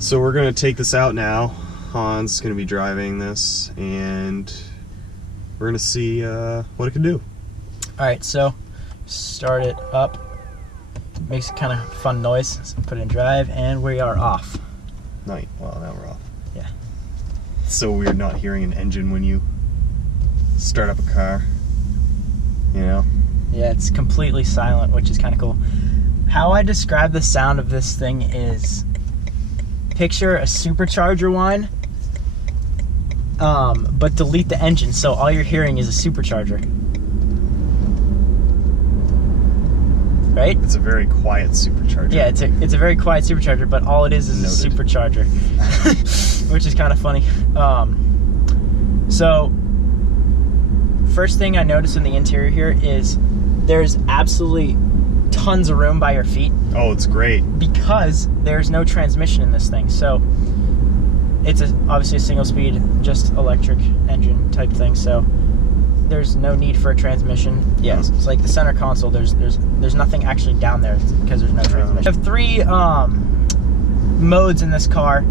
So we're gonna take this out now. Han's gonna be driving this, and we're gonna see what it can do. All right, so start it up. Makes a kind of fun noise. So put it in drive, and we are off. Night. Well, now we're off. Yeah. It's so weird not hearing an engine when you start up a car. You know? Yeah, it's completely silent, which is kind of cool. How I describe the sound of this thing is, picture a supercharger whine, but delete the engine, so all you're hearing is a supercharger. Right? It's a very quiet supercharger. Yeah, it's a very quiet supercharger, but all it is a supercharger, which is kind of funny. So, first thing I noticed in the interior here is there's absolutely tons of room by your feet. Oh, it's great. Because there's no transmission in this thing. So, it's obviously a single speed, just electric engine type thing. So, there's no need for a transmission. Yeah, it's like the center console. There's nothing actually down there because there's no transmission. I have 3 modes in this car,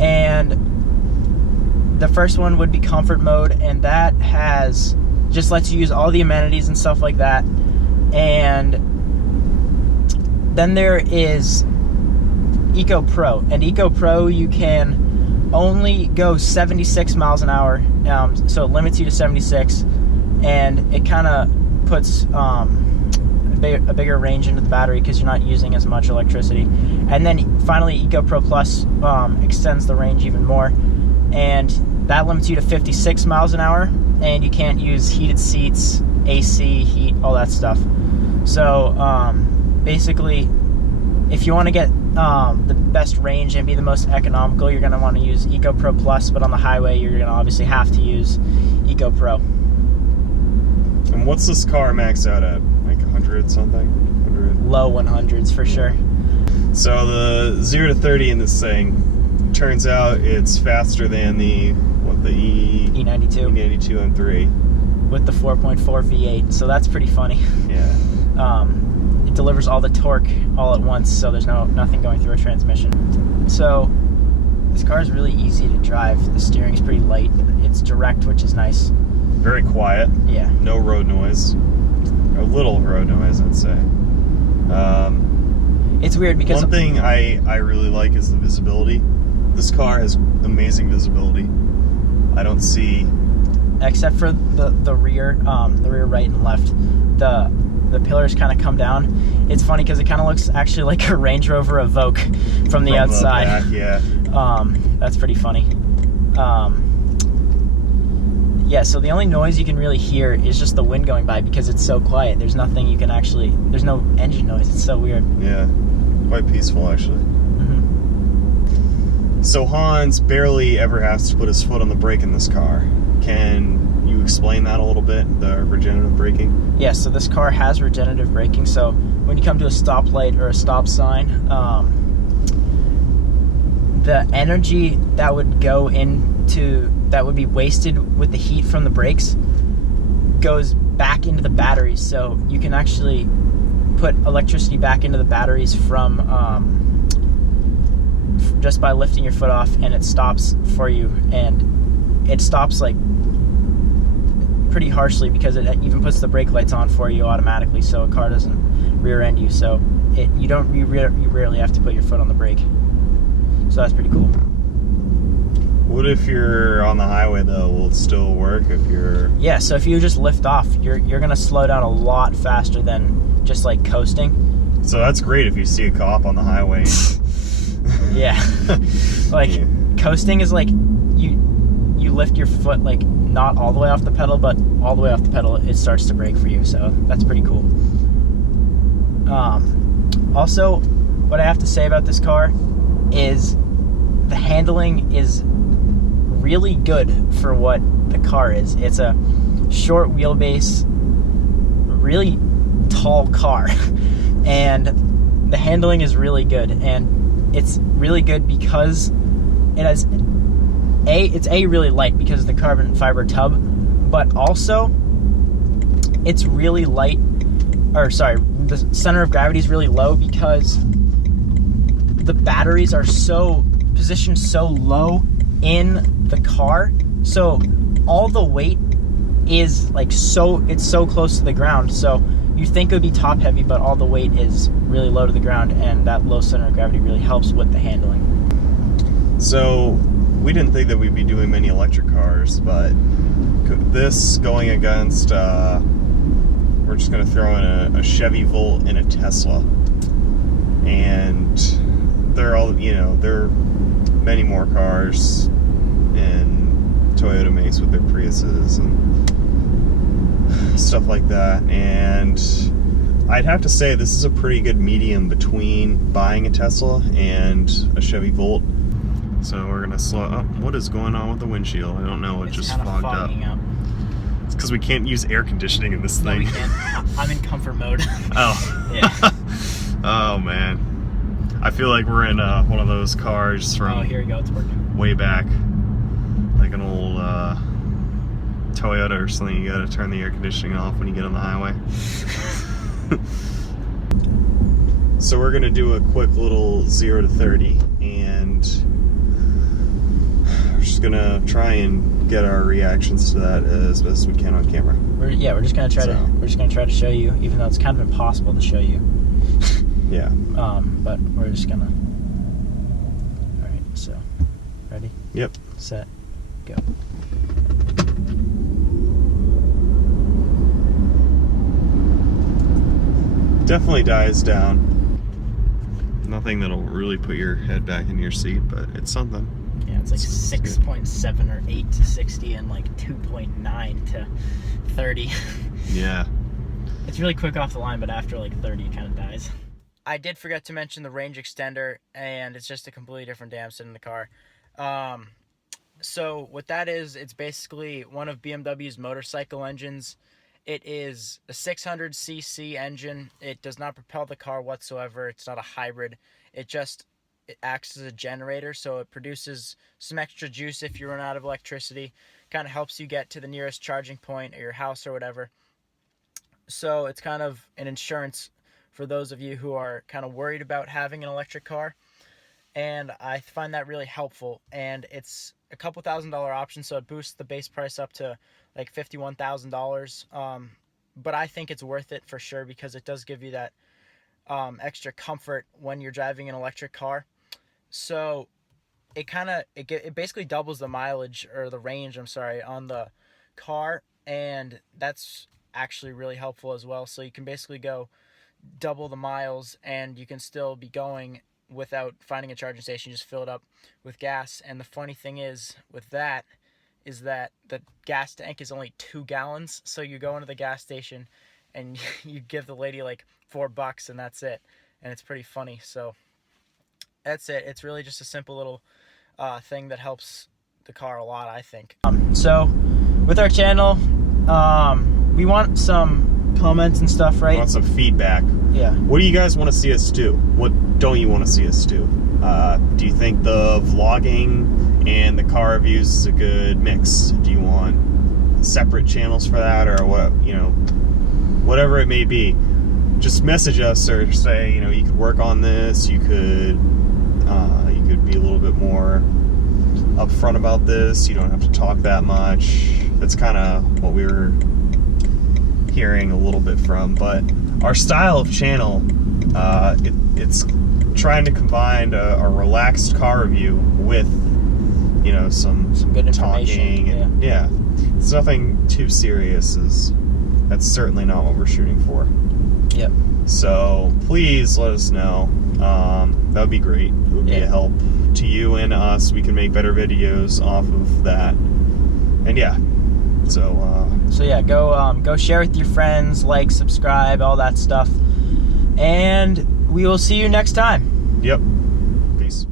and the first one would be comfort mode, and that just lets you use all the amenities and stuff like that. And then there is Eco Pro, and Eco Pro you can only go 76 miles an hour, so it limits you to 76. And it kind of puts a bigger range into the battery because you're not using as much electricity. And then finally, Eco Pro Plus extends the range even more, and that limits you to 56 miles an hour, and you can't use heated seats, AC, heat, all that stuff. So basically, if you want to get the best range and be the most economical, you're going to want to use Eco Pro Plus, but on the highway, you're going to obviously have to use Eco Pro. And what's this car maxed out at? Like 100 something? 100? Low 100s for sure. So the 0 to 30 in this thing, turns out it's faster than the E92 M3 with the 4.4 V8. So that's pretty funny. Yeah. It delivers all the torque all at once, so there's nothing going through a transmission. So this car is really easy to drive. The steering's pretty light. It's direct, which is nice. Very quiet. Yeah. No road noise. A little road noise, I'd say. It's weird because one thing I really like is the visibility. This car has amazing visibility. I don't see, except for the rear right and left, the pillars kind of come down. It's funny because it kind of looks actually like a Range Rover Evoque from the outside. Back, yeah. That's pretty funny. Yeah, so the only noise you can really hear is just the wind going by because it's so quiet. There's nothing you can actually, there's no engine noise. It's so weird. Yeah, quite peaceful actually. Mm-hmm. So Hans barely ever has to put his foot on the brake in this car. Can you explain that a little bit, the regenerative braking? Yeah, so this car has regenerative braking. So when you come to a stoplight or a stop sign, the energy that would go that would be wasted with the heat from the brakes goes back into the batteries. So you can actually put electricity back into the batteries from just by lifting your foot off, and it stops for you. And it stops like pretty harshly because it even puts the brake lights on for you automatically, so a car doesn't rear end you. So you rarely have to put your foot on the brake. So that's pretty cool. What if you're on the highway though? Will it still work if you're... Yeah, so if you just lift off, you're gonna slow down a lot faster than just like coasting. So that's great if you see a cop on the highway. Yeah. Like coasting is like you lift your foot like not all the way off the pedal, but all the way off the pedal it starts to brake for you. So that's pretty cool. Also, what I have to say about this car is the handling is really good for what the car is. It's a short wheelbase, really tall car, and the handling is really good. And it's really good because it has it's really light because of the carbon fiber tub, but also it's really light, or sorry, the center of gravity is really low because the batteries are so positioned so low in the car, so all the weight is like it's so close to the ground. So you think it would be top heavy, but all the weight is really low to the ground, and that low center of gravity really helps with the handling. So we didn't think that we'd be doing many electric cars, but this going against, we're just going to throw in a Chevy Volt and a Tesla. And they're all, there are many more cars, and Toyota makes with their Priuses and stuff like that. And I'd have to say this is a pretty good medium between buying a Tesla and a Chevy Volt. So we're gonna slow up. What is going on with the windshield? I don't know. It just fogged up. It's because we can't use air conditioning in this thing. No, we can't. I'm in comfort mode. Oh. Yeah. Oh man. I feel like we're in one of those cars from. Oh, here we go. It's working. Way back, like an old Toyota or something. You gotta turn the air conditioning off when you get on the highway. So we're gonna do a quick little 0 to 30, and we're just gonna try and get our reactions to that as best as we can on camera. We're just gonna try to show you, even though it's kind of impossible to show you. Yeah. But we're just gonna. All right. So, ready? Yep. Set. Go. Definitely dies down. Nothing that'll really put your head back in your seat, but it's something. Yeah, it's like 6.7 or 8 to 60 and like 2.9 to 30. Yeah. It's really quick off the line, but after like 30 it kind of dies. I did forget to mention the range extender, and it's just a completely different dam sitting in the car. So what that is, it's basically one of BMW's motorcycle engines. It is a 600cc engine. It does not propel the car whatsoever. It's not a hybrid. It acts as a generator, so it produces some extra juice if you run out of electricity. Kind of helps you get to the nearest charging point at your house or whatever. So it's kind of an insurance for those of you who are kind of worried about having an electric car. And I find that really helpful. And it's a couple $1,000 option, so it boosts the base price up to like $51,000. But I think it's worth it for sure, because it does give you that extra comfort when you're driving an electric car. So it basically doubles the mileage, or the range, I'm sorry, on the car, and that's actually really helpful as well. So you can basically go double the miles, and you can still be going without finding a charging station. You just fill it up with gas. And the funny thing is with that is that the gas tank is only 2 gallons. So you go into the gas station and you give the lady like $4 and that's it. And it's pretty funny. So that's it. It's really just a simple little thing that helps the car a lot, I think. So with our channel, we want some comments and stuff, right? We want some feedback. Yeah. What do you guys want to see us do? What don't you want to see us do? Do you think the vlogging and the car reviews is a good mix? Do you want separate channels for that, or what? Whatever it may be, just message us or say, you could work on this. You could be a little bit more upfront about this. You don't have to talk that much. That's kind of what we were hearing a little bit from. But our style of channel, it's trying to combine a relaxed car review with some good information. Talking and, yeah, it's nothing too serious. That's certainly not what we're shooting for. Yep. So please let us know. That would be great. It would be a help to you and us. We can make better videos off of that. And yeah, so yeah, go share with your friends, like, subscribe, all that stuff, and we will see you next time. Yep. Peace.